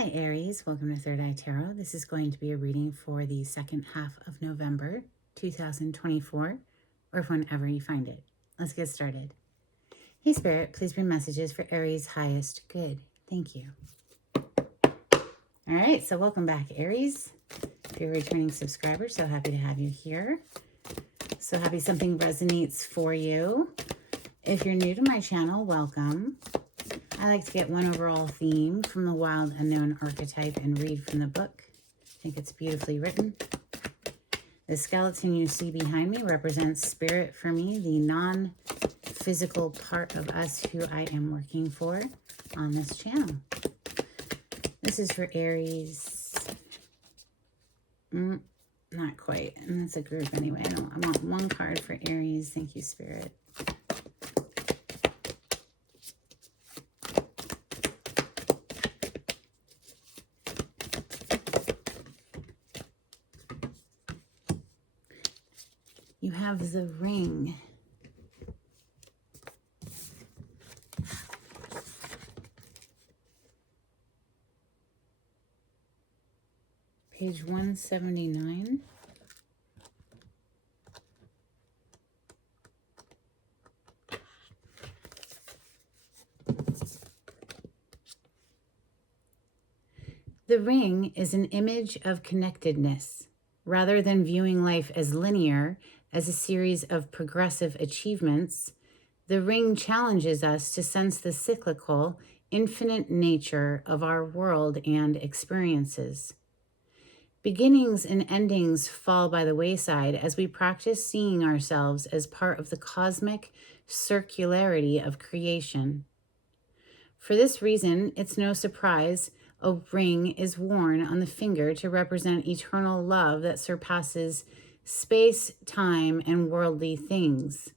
Hi Aries, welcome to Third Eye Tarot. This is going to be a reading for the second half of November 2024, or whenever you find it. Let's get started. Hey Spirit, please bring messages for Aries' highest good. Thank you. All right, so welcome back Aries. If you're a returning subscriber, so happy to have you here. So happy something resonates for you. If you're new to my channel, welcome. I like to get one overall theme from the wild unknown archetype and read from the book. I think it's beautifully written. The skeleton you see behind me represents spirit for me, the non-physical part of us who I am working for on this channel. This is for Aries. Not quite, and it's a group anyway. I want one card for Aries. Thank you, Spirit. You have the ring. Page 179. The ring is an image of connectedness. Rather than viewing life as linear, as a series of progressive achievements, the ring challenges us to sense the cyclical, infinite nature of our world and experiences. Beginnings and endings fall by the wayside as we practice seeing ourselves as part of the cosmic circularity of creation. For this reason, it's no surprise a ring is worn on the finger to represent eternal love that surpasses space, time, and worldly things.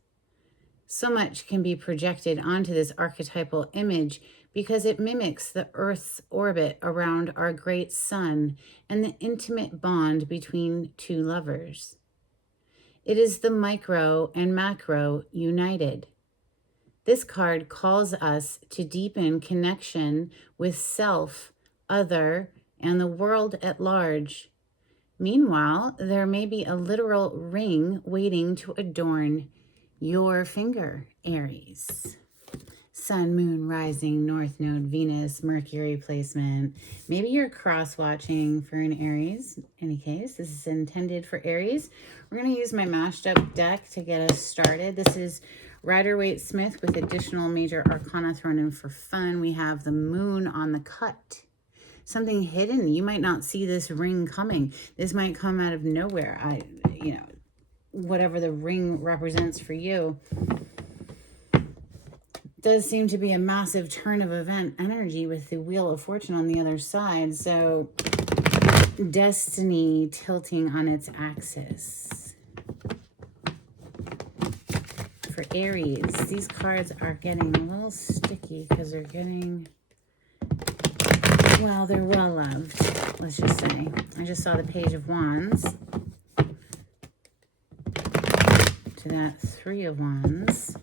So much can be projected onto this archetypal image because it mimics the Earth's orbit around our great sun and the intimate bond between two lovers. It is the micro and macro united. This card calls us to deepen connection with self, other, and the world at large. Meanwhile, there may be a literal ring waiting to adorn your finger, Aries. Sun, moon, rising, north node, Venus, Mercury placement. Maybe you're cross-watching for an Aries. In any case, this is intended for Aries. We're going to use my mashed up deck to get us started. This is Rider-Waite-Smith with additional major arcana thrown in for fun. We have the moon on the cut. Something hidden. You might not see this ring coming. This might come out of nowhere. Whatever the ring represents for you. Does seem to be a massive turn of event energy with the Wheel of Fortune on the other side. So destiny tilting on its axis. For Aries, these cards are getting a little sticky because they're getting... well, they're well loved, let's just say. I just saw the Page of Wands. To that Three of Wands.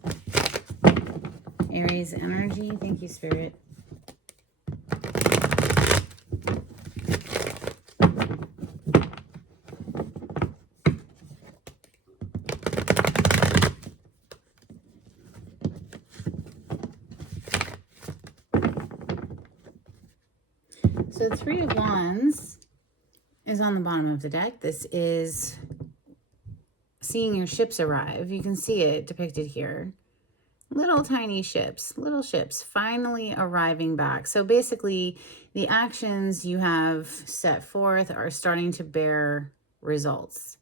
Aries energy, thank you, Spirit. So the Three of Wands is on the bottom of the deck. This is seeing your ships arrive. You can see it depicted here. Little tiny ships, little ships finally arriving back. So basically the actions you have set forth are starting to bear results.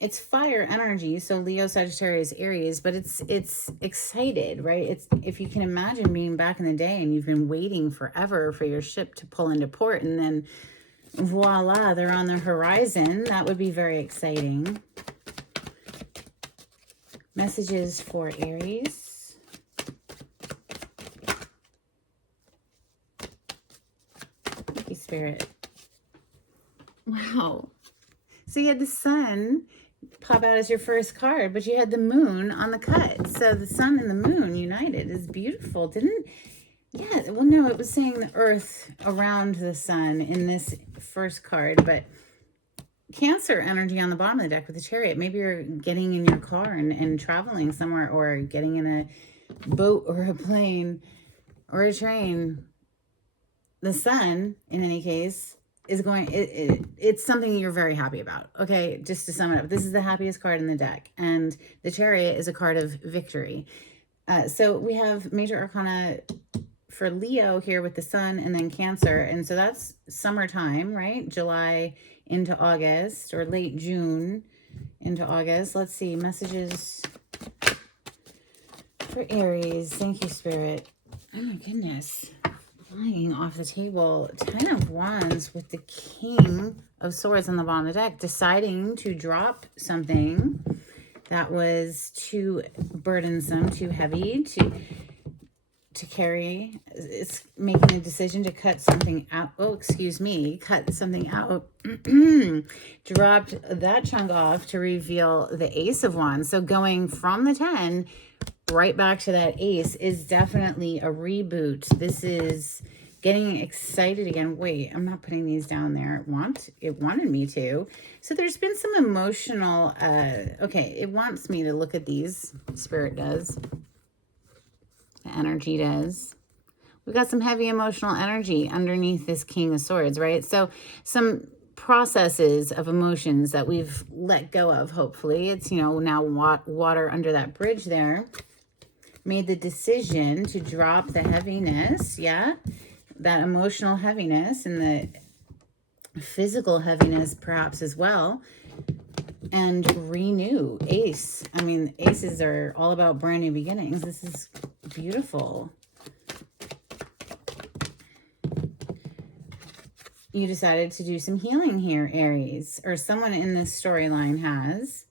It's fire energy, so Leo, Sagittarius, Aries, but it's excited, right? It's, if you can imagine being back in the day and you've been waiting forever for your ship to pull into port and then voila, they're on the horizon. That would be very exciting. Messages for Aries. Thank you, Spirit. Wow. So you had the sun pop out as your first card, but you had the moon on the cut. So the sun and the moon united is beautiful. Yeah, well, no, it was saying the earth around the sun in this first card, but Cancer energy on the bottom of the deck with the Chariot. Maybe you're getting in your car and traveling somewhere, or getting in a boat or a plane or a train. The sun, in any case, is going, it's something you're very happy about. Okay, just to sum it up, this is the happiest card in the deck, and the Chariot is a card of victory. So we have major arcana for Leo here with the sun, and then Cancer, and so that's summertime, right? July into August, or late June into August. Let's see, messages for Aries. Thank you, Spirit. Oh my goodness. Flying off the table. 10 of Wands with the King of Swords on the bottom of the deck. Deciding to drop something that was too burdensome, too heavy to carry. It's making a decision to cut something out. Oh, excuse me. Cut something out. Dropped that chunk off to reveal the Ace of Wands. So going from the 10 right back to that Ace is definitely a reboot. This is getting excited again. Wait, I'm not putting these down there. It wanted me to. So there's been some emotional, okay, it wants me to look at these. Spirit does. The energy does. We've got some heavy emotional energy underneath this King of Swords, right? So some processes of emotions that we've let go of, hopefully. It's, you know, now water under that bridge there. Made the decision to drop the heaviness, yeah? That emotional heaviness and the physical heaviness perhaps as well. And renew. Ace. I mean, aces are all about brand new beginnings. This is beautiful. You decided to do some healing here, Aries, or someone in this storyline has.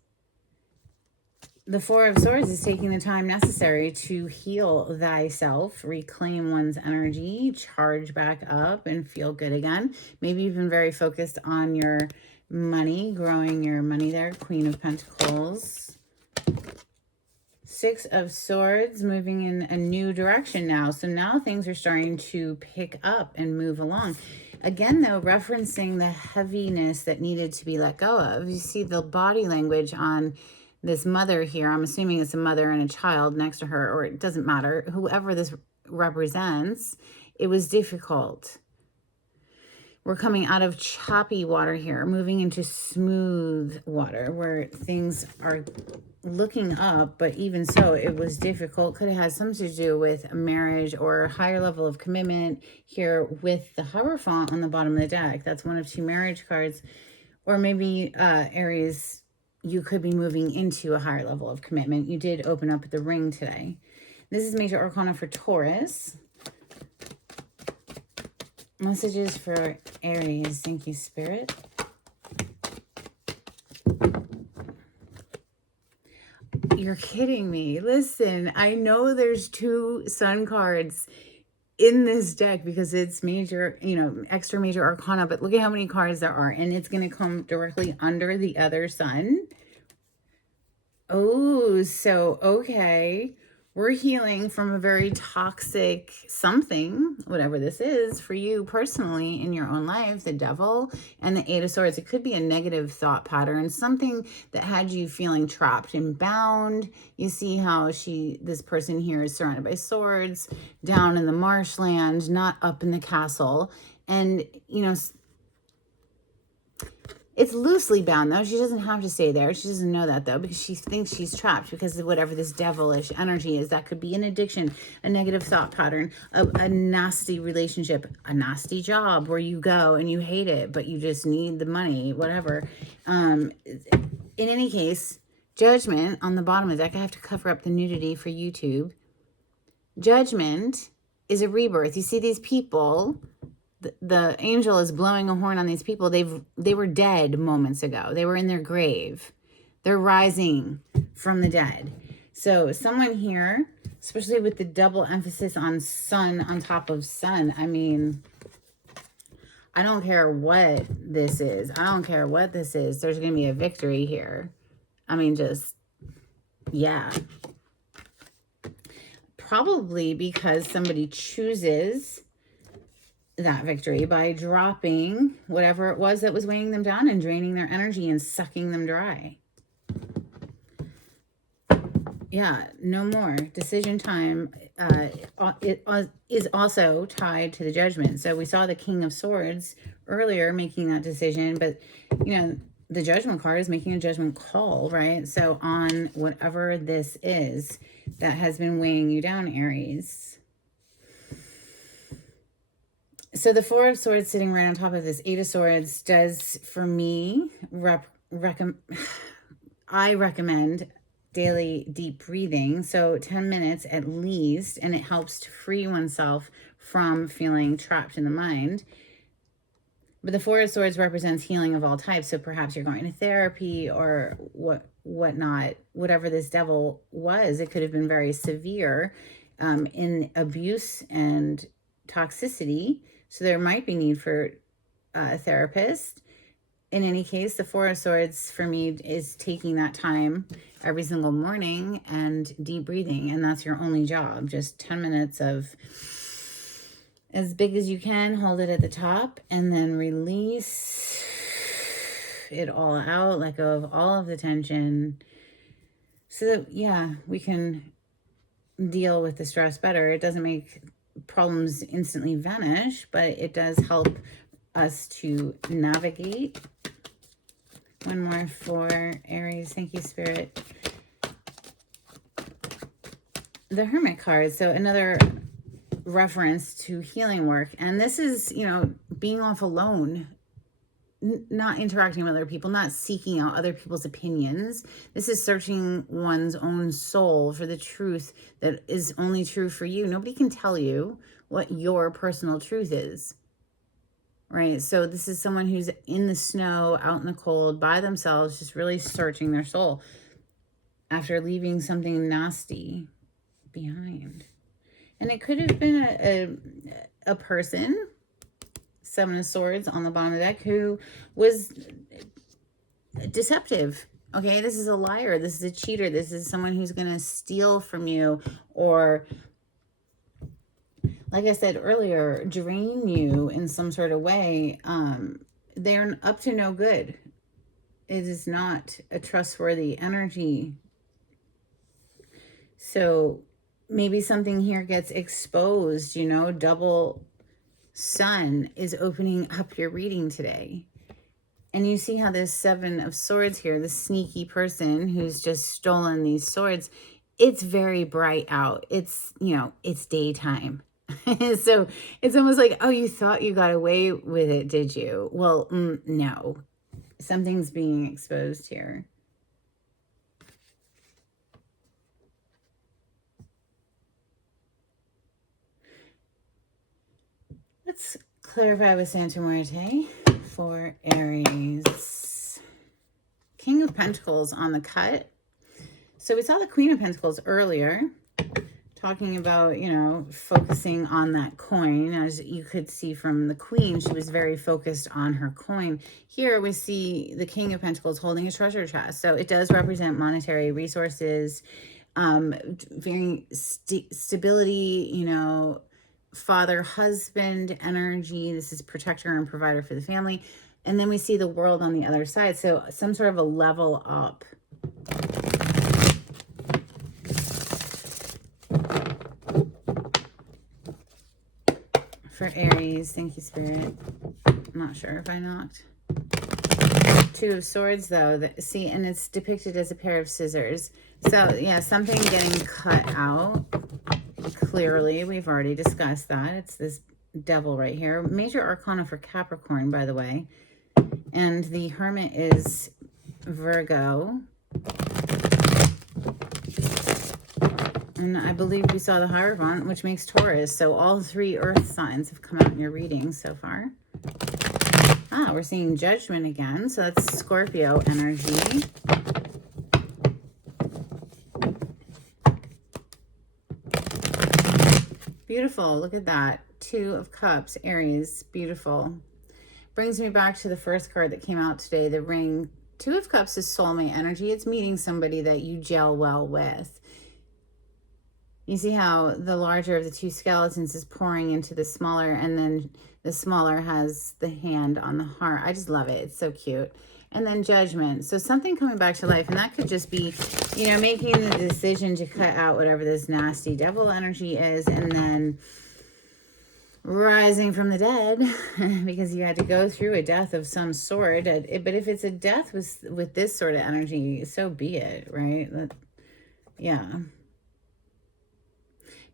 The Four of Swords is taking the time necessary to heal thyself, reclaim one's energy, charge back up, and feel good again. Maybe you've been very focused on your money, growing your money there. Queen of Pentacles. Six of Swords, moving in a new direction now. So now things are starting to pick up and move along. Again, though, referencing the heaviness that needed to be let go of. You see the body language on this mother here. I'm assuming it's a mother and a child next to her, or it doesn't matter. Whoever this represents, it was difficult. We're coming out of choppy water here, moving into smooth water where things are looking up, but even so, it was difficult. Could have had something to do with a marriage or a higher level of commitment here with the Hierophant on the bottom of the deck. That's one of two marriage cards. Or maybe Aries, you could be moving into a higher level of commitment. You did open up the ring today. This is Major Arcana for Taurus. Messages for Aries. Thank you, Spirit. You're kidding me. Listen, I know there's two sun cards in this deck because it's major, you know, extra major arcana, but look at how many cards there are, and it's going to come directly under the other sun. Oh, so, okay. We're healing from a very toxic something, whatever this is for you personally in your own life, the devil and the Eight of Swords. It could be a negative thought pattern, something that had you feeling trapped and bound. You see how this person here is surrounded by swords, down in the marshland, not up in the castle. And, you know, it's loosely bound, though. She doesn't have to stay there. She doesn't know that, though, because she thinks she's trapped because of whatever this devilish energy is. That could be an addiction, a negative thought pattern, a nasty relationship, a nasty job where you go and you hate it, but you just need the money, whatever. In any case, Judgment on the bottom of the deck. I have to cover up the nudity for YouTube. Judgment is a rebirth. You see these people... The angel is blowing a horn on these people. They were dead moments ago. They were in their grave. They're rising from the dead. So someone here, especially with the double emphasis on sun on top of sun. I mean, I don't care what this is. I don't care what this is. There's going to be a victory here. I mean, just, yeah. probably because somebody chooses that victory by dropping whatever it was that was weighing them down and draining their energy and sucking them dry. Yeah, no more. Decision time it is also tied to the judgment. So we saw the King of Swords earlier making that decision, but the judgment card is making a judgment call, right? So on whatever this is that has been weighing you down, Aries. So the Four of Swords sitting right on top of this Eight of Swords does, for me, I recommend daily deep breathing. So 10 minutes at least, and it helps to free oneself from feeling trapped in the mind. But the Four of Swords represents healing of all types. So perhaps you're going to therapy or whatnot, whatever this devil was. It could have been very severe in abuse and toxicity. So there might be need for a therapist. In any case, the Four of Swords for me is taking that time every single morning and deep breathing. And that's your only job. Just 10 minutes of as big as you can, hold it at the top, and then release it all out, let go of all of the tension, so that, yeah, we can deal with the stress better. It doesn't make problems instantly vanish, but it does help us to navigate. One more for Aries. Thank you, Spirit. The Hermit card. So another reference to healing work. And this is, being off alone, not interacting with other people, not seeking out other people's opinions. This is searching one's own soul for the truth that is only true for you. Nobody can tell you what your personal truth is, right? So this is someone who's in the snow, out in the cold, by themselves, just really searching their soul after leaving something nasty behind. And it could have been a person, Seven of Swords on the bottom of the deck, who was deceptive. Okay, this is a liar. This is a cheater. This is someone who's going to steal from you, or, like I said earlier, drain you in some sort of way. They're up to no good. It is not a trustworthy energy. So maybe something here gets exposed, double sun is opening up your reading today. And you see how this Seven of Swords here, the sneaky person who's just stolen these swords, it's very bright out. It's, it's daytime. So it's almost like, oh, you thought you got away with it, did you? Well, no. Something's being exposed here. Let's clarify with Santa Muerte for Aries. King of Pentacles on the cut. So we saw the Queen of Pentacles earlier, talking about, focusing on that coin. As you could see from the Queen, she was very focused on her coin. Here we see the King of Pentacles holding a treasure chest. So it does represent monetary resources, very stability, father, husband energy. This is protector and provider for the family. And then we see the World on the other side. So some sort of a level up. For Aries, thank you, Spirit. I'm not sure if I knocked. Two of Swords, though. See, and it's depicted as a pair of scissors. So, yeah, something getting cut out. Clearly, we've already discussed that. It's this devil right here. Major Arcana for Capricorn, by the way. And the Hermit is Virgo. And I believe we saw the Hierophant, which makes Taurus. So all three earth signs have come out in your reading so far. Ah, we're seeing Judgment again. So that's Scorpio energy. Beautiful. Look at that. Two of Cups, Aries. Beautiful. Brings me back to the first card that came out today, the Ring. Two of Cups is soulmate energy. It's meeting somebody that you gel well with. You see how the larger of the two skeletons is pouring into the smaller, and then the smaller has the hand on the heart. I just love it. It's so cute. And then Judgment. So something coming back to life, and that could just be, you know, making the decision to cut out whatever this nasty devil energy is, and then rising from the dead because you had to go through a death of some sort. But if it's a death with this sort of energy, so be it, right? Yeah.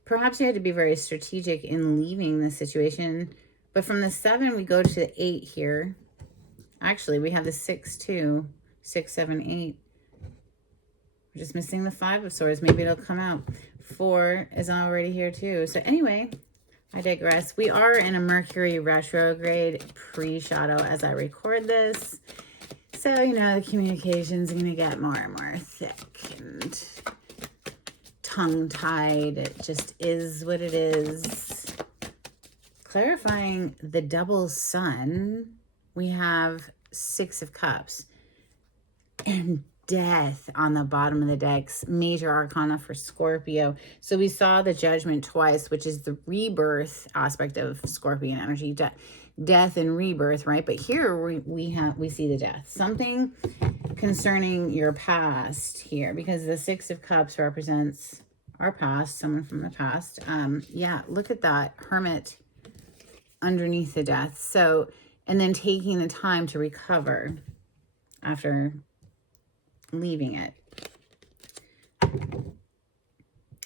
Perhaps you had to be very strategic in leaving the situation. But from the 7, we go to the 8 here. Actually, we have the 6 too. 6, 7, 8. We're just missing the 5 of swords. Maybe it'll come out. 4 is already here too. So anyway, I digress. We are in a Mercury retrograde pre-shadow as I record this. So, you know, the communication's going to get more and more thick and tongue-tied. It just is what it is. Clarifying the double sun, we have 6 of Cups and Death on the bottom of the decks, major arcana for Scorpio. So we saw the Judgment twice, which is the rebirth aspect of Scorpion energy, death and rebirth, right? But here we see the death, something concerning your past here, because the 6 of Cups represents our past, someone from the past. Yeah, look at that Hermit underneath the death. So, and then taking the time to recover after leaving it.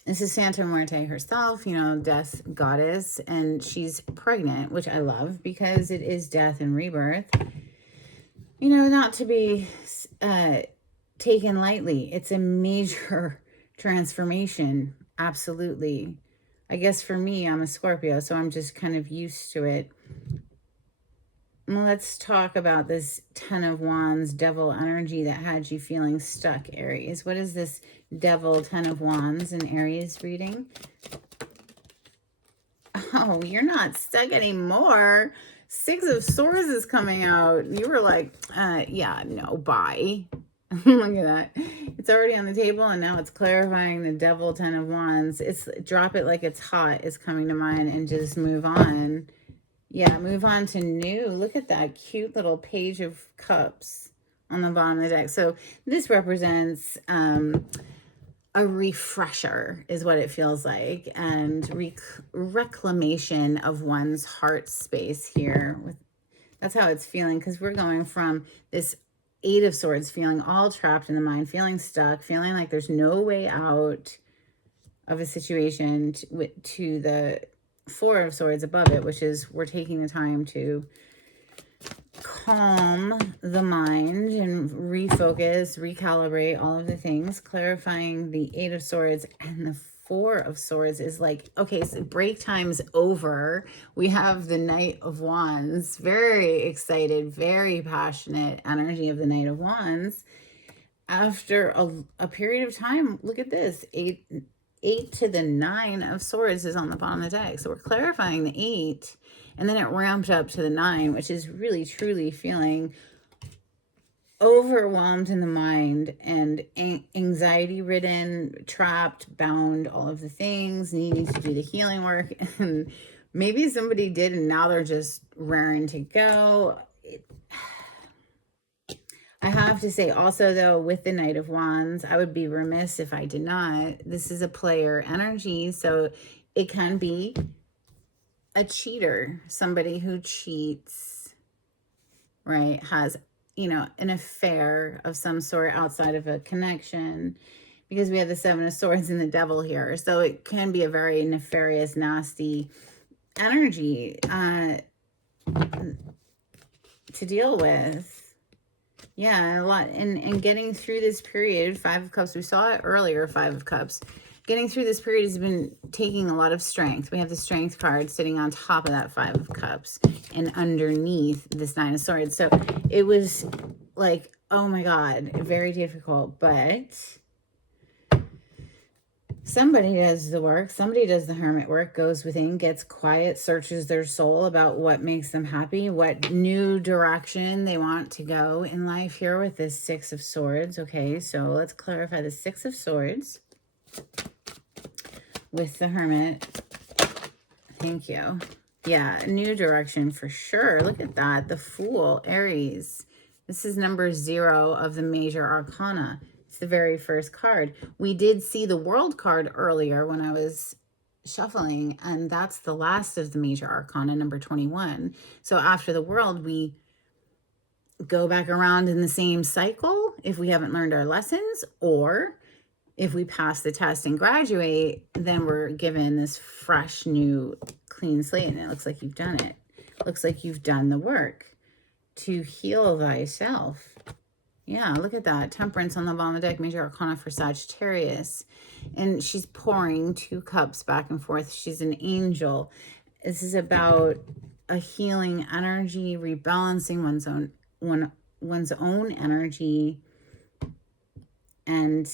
This is Santa Muerte herself, you know, death goddess, and she's pregnant, which I love because it is death and rebirth. You know, not to be taken lightly. It's a major transformation. Absolutely. I guess for me, I'm a Scorpio, so I'm just kind of used to it. Let's talk about this 10 of Wands devil energy that had you feeling stuck, Aries. What is this devil 10 of Wands in Aries reading? Oh, you're not stuck anymore. 6 of Swords is coming out. You were like, yeah, no, bye. Look at that. It's already on the table, and now it's clarifying the devil 10 of Wands. It's drop it like it's hot is coming to mind, and just move on. Yeah, move on to new. Look at that cute little Page of Cups on the bottom of the deck. So this represents a refresher is what it feels like, and reclamation of one's heart space here. That's how it's feeling, because we're going from this 8 of Swords, feeling all trapped in the mind, feeling stuck, feeling like there's no way out of a situation, to the 4 of Swords above it, which is we're taking the time to calm the mind and refocus, recalibrate all of the things. Clarifying the 8 of Swords and the 4 of Swords is like, okay, so break time's over. We have the Knight of Wands, very excited, very passionate energy of the Knight of Wands. After a period of time, look at this, 8 to the 9 of Swords is on the bottom of the deck. So we're clarifying the 8, and then it ramped up to the 9, which is really truly feeling overwhelmed in the mind and anxiety ridden, trapped, bound, all of the things, needing to do the healing work. And maybe somebody did, and now they're just raring to go. I have to say also, though, with the Knight of Wands, I would be remiss if I did not. This is a player energy, so it can be a cheater, somebody who cheats, right? Has, you know, an affair of some sort outside of a connection, because we have the 7 of Swords and the Devil here. So it can be a very nefarious, nasty energy to deal with. Yeah, a lot. And getting through this period, 5 of Cups, we saw it earlier, 5 of Cups. Getting through this period has been taking a lot of strength. We have the Strength card sitting on top of that 5 of Cups and underneath this 9 of Swords. So it was like, oh my God, very difficult. But somebody does the work. Somebody does the hermit work, goes within, gets quiet, searches their soul about what makes them happy, what new direction they want to go in life here with this 6 of Swords. Okay, so let's clarify the 6 of Swords. with the Hermit. Thank you. Yeah, new direction for sure. Look at that. The Fool, Aries. This is number 0 of the major arcana. It's the very first card. We did see the World card earlier when I was shuffling, and that's the last of the major arcana, number 21. So after the World, we go back around in the same cycle if we haven't learned our lessons, or if we pass the test and graduate, then we're given this fresh, new, clean slate, and it looks like you've done it. Looks like you've done the work to heal thyself. Yeah, look at that. Temperance on the bottom of the deck, major arcana for Sagittarius. And she's pouring 2 cups back and forth. She's an angel. This is about a healing energy, rebalancing one's own energy, and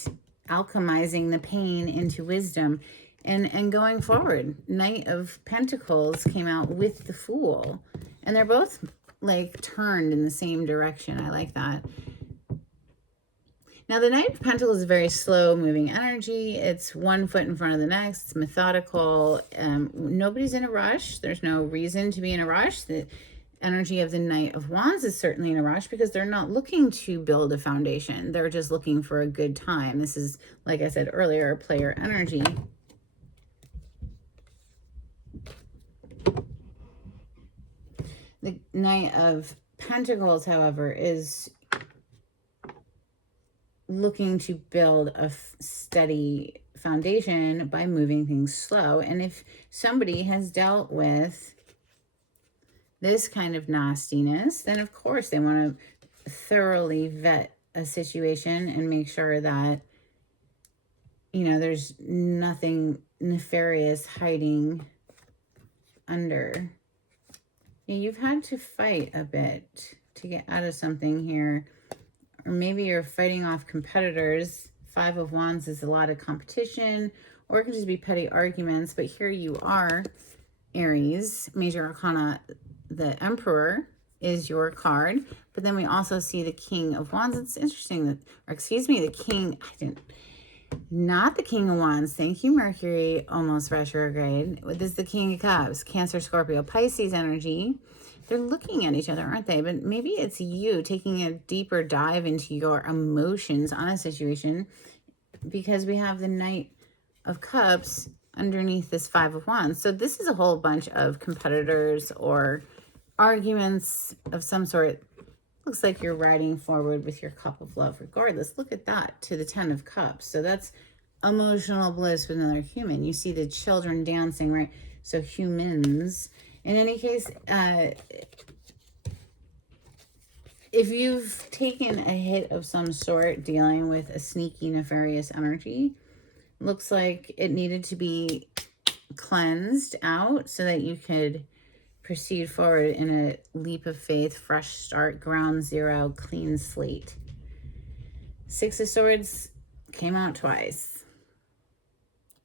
alchemizing the pain into wisdom and going forward. Knight of Pentacles came out with the Fool, and they're both like turned in the same direction. I like that. Now the Knight of Pentacles is very slow moving energy. It's one foot in front of the next. It's methodical. Nobody's in a rush. There's no reason to be in a rush. The energy of the Knight of Wands is certainly in a rush because they're not looking to build a foundation. They're just looking for a good time. This is, like I said earlier, player energy. The Knight of Pentacles, however, is looking to build a steady foundation by moving things slow. And if somebody has dealt with this kind of nastiness, then of course they want to thoroughly vet a situation and make sure that, you know, there's nothing nefarious hiding under. Yeah, you've had to fight a bit to get out of something here. Or maybe you're fighting off competitors. 5 of Wands is a lot of competition, or it could just be petty arguments. But here you are, Aries, major arcana. The Emperor is your card, but then we also see the King of Wands. It's interesting that, or excuse me, the King, not the King of Wands. Thank you, Mercury, almost retrograde. This is the King of Cups, Cancer, Scorpio, Pisces energy. They're looking at each other, aren't they? But maybe it's you taking a deeper dive into your emotions on a situation, because we have the Knight of Cups underneath this 5 of Wands. So this is a whole bunch of competitors or arguments of some sort. Looks like you're riding forward with your cup of love regardless. Look at that, to the 10 of Cups. So that's emotional bliss with another human. You see the children dancing, right? So humans. In any case, if you've taken a hit of some sort dealing with a sneaky, nefarious energy, looks like it needed to be cleansed out so that you could proceed forward in a leap of faith, fresh start, ground zero, clean slate. 6 of Swords came out twice,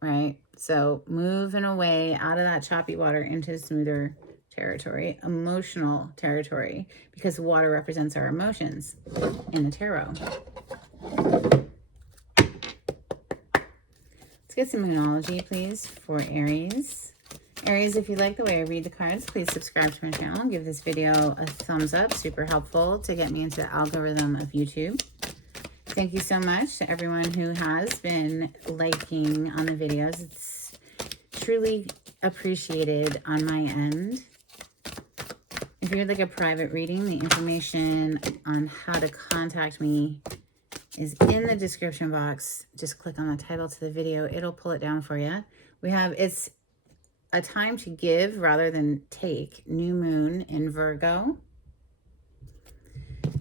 right? So moving away out of that choppy water into smoother territory, emotional territory, because water represents our emotions in the tarot. Let's get some Moonology, please, for Aries. Aries, if you like the way I read the cards, please subscribe to my channel. Give this video a thumbs up. Super helpful to get me into the algorithm of YouTube. Thank you so much to everyone who has been liking on the videos. It's truly appreciated on my end. If you'd like a private reading, the information on how to contact me is in the description box. Just click on the title to the video. It'll pull it down for you. We have, it's a time to give rather than take. New moon in Virgo.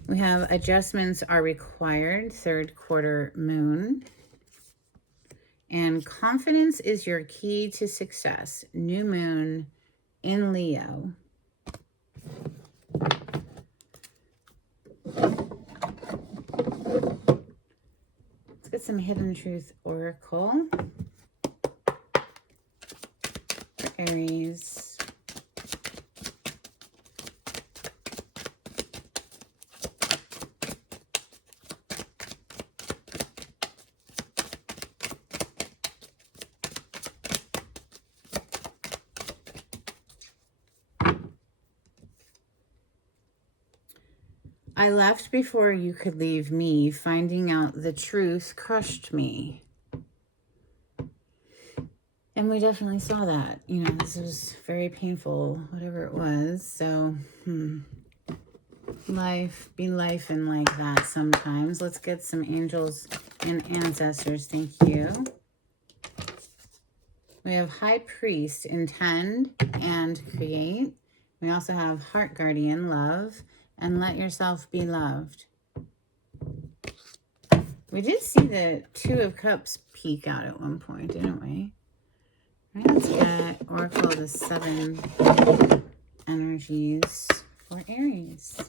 We have adjustments are required, 3rd quarter moon. And confidence is your key to success. New moon in Leo. Let's get some Hidden Truth Oracle for Aries. I left before you could leave me. Finding out the truth crushed me. And we definitely saw that. You know, this was very painful, whatever it was. So, life be life and like that sometimes. Let's get some angels and ancestors. Thank you. We have High Priest, intend and create. We also have Heart Guardian, love, and let yourself be loved. We did see the Two of Cups peek out at one point, didn't we? All right, let's get Oracle of the 7 energies for Aries.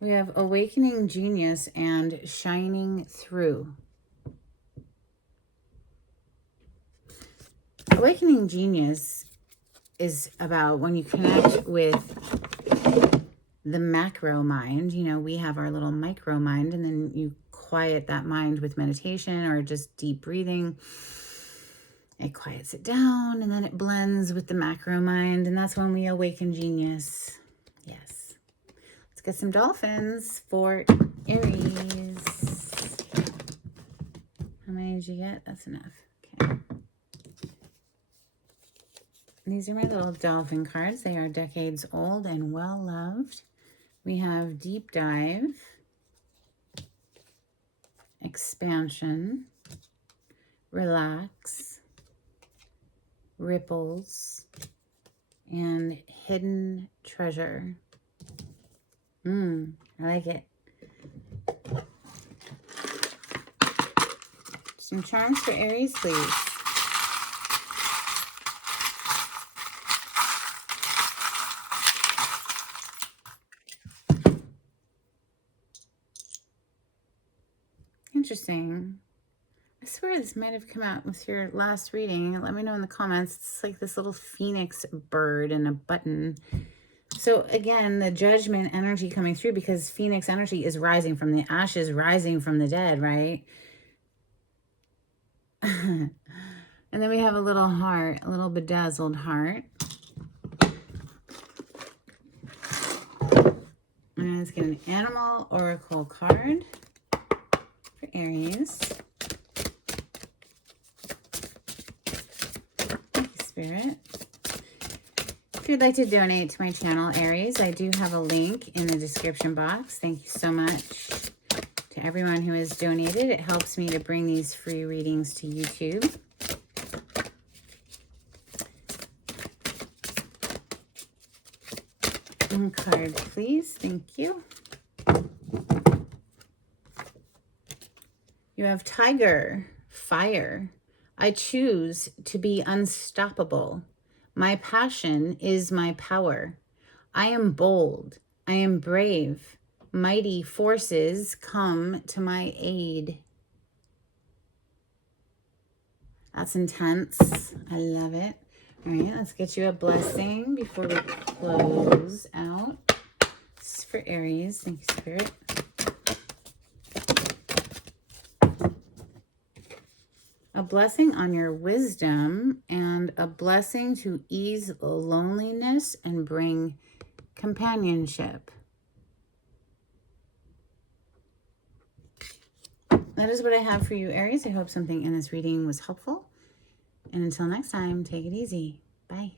We have Awakening Genius and Shining Through. Awakening Genius is about when you connect with the macro mind. You know, we have our little micro mind, and then you quiet that mind with meditation or just deep breathing. It quiets it down, and then it blends with the macro mind, and that's when we awaken genius. Yes. Let's get some dolphins for Aries. How many did you get? That's enough. Okay. These are my little dolphin cards. They are decades old and well loved. We have Deep Dive, Expansion, Relax, Ripples, and Hidden Treasure. I like it. Some charms for Aries, please. Interesting. I swear this might have come out with your last reading. Let me know in the comments. It's like this little phoenix bird and a button. So again, the judgment energy coming through, because phoenix energy is rising from the ashes, rising from the dead, right? And then we have a little heart, a little bedazzled heart. And let's get an animal oracle card for Aries. Thank you, Spirit. If you'd like to donate to my channel, Aries, I do have a link in the description box. Thank you so much to everyone who has donated. It helps me to bring these free readings to YouTube. One card, please. Thank you. You have Tiger, Fire. I choose to be unstoppable. My passion is my power. I am bold. I am brave. Mighty forces come to my aid. That's intense. I love it. All right, let's get you a blessing before we close out. This is for Aries. Thank you, Spirit. A blessing on your wisdom and a blessing to ease loneliness and bring companionship. That is what I have for you, Aries. I hope something in this reading was helpful. And until next time, take it easy. Bye.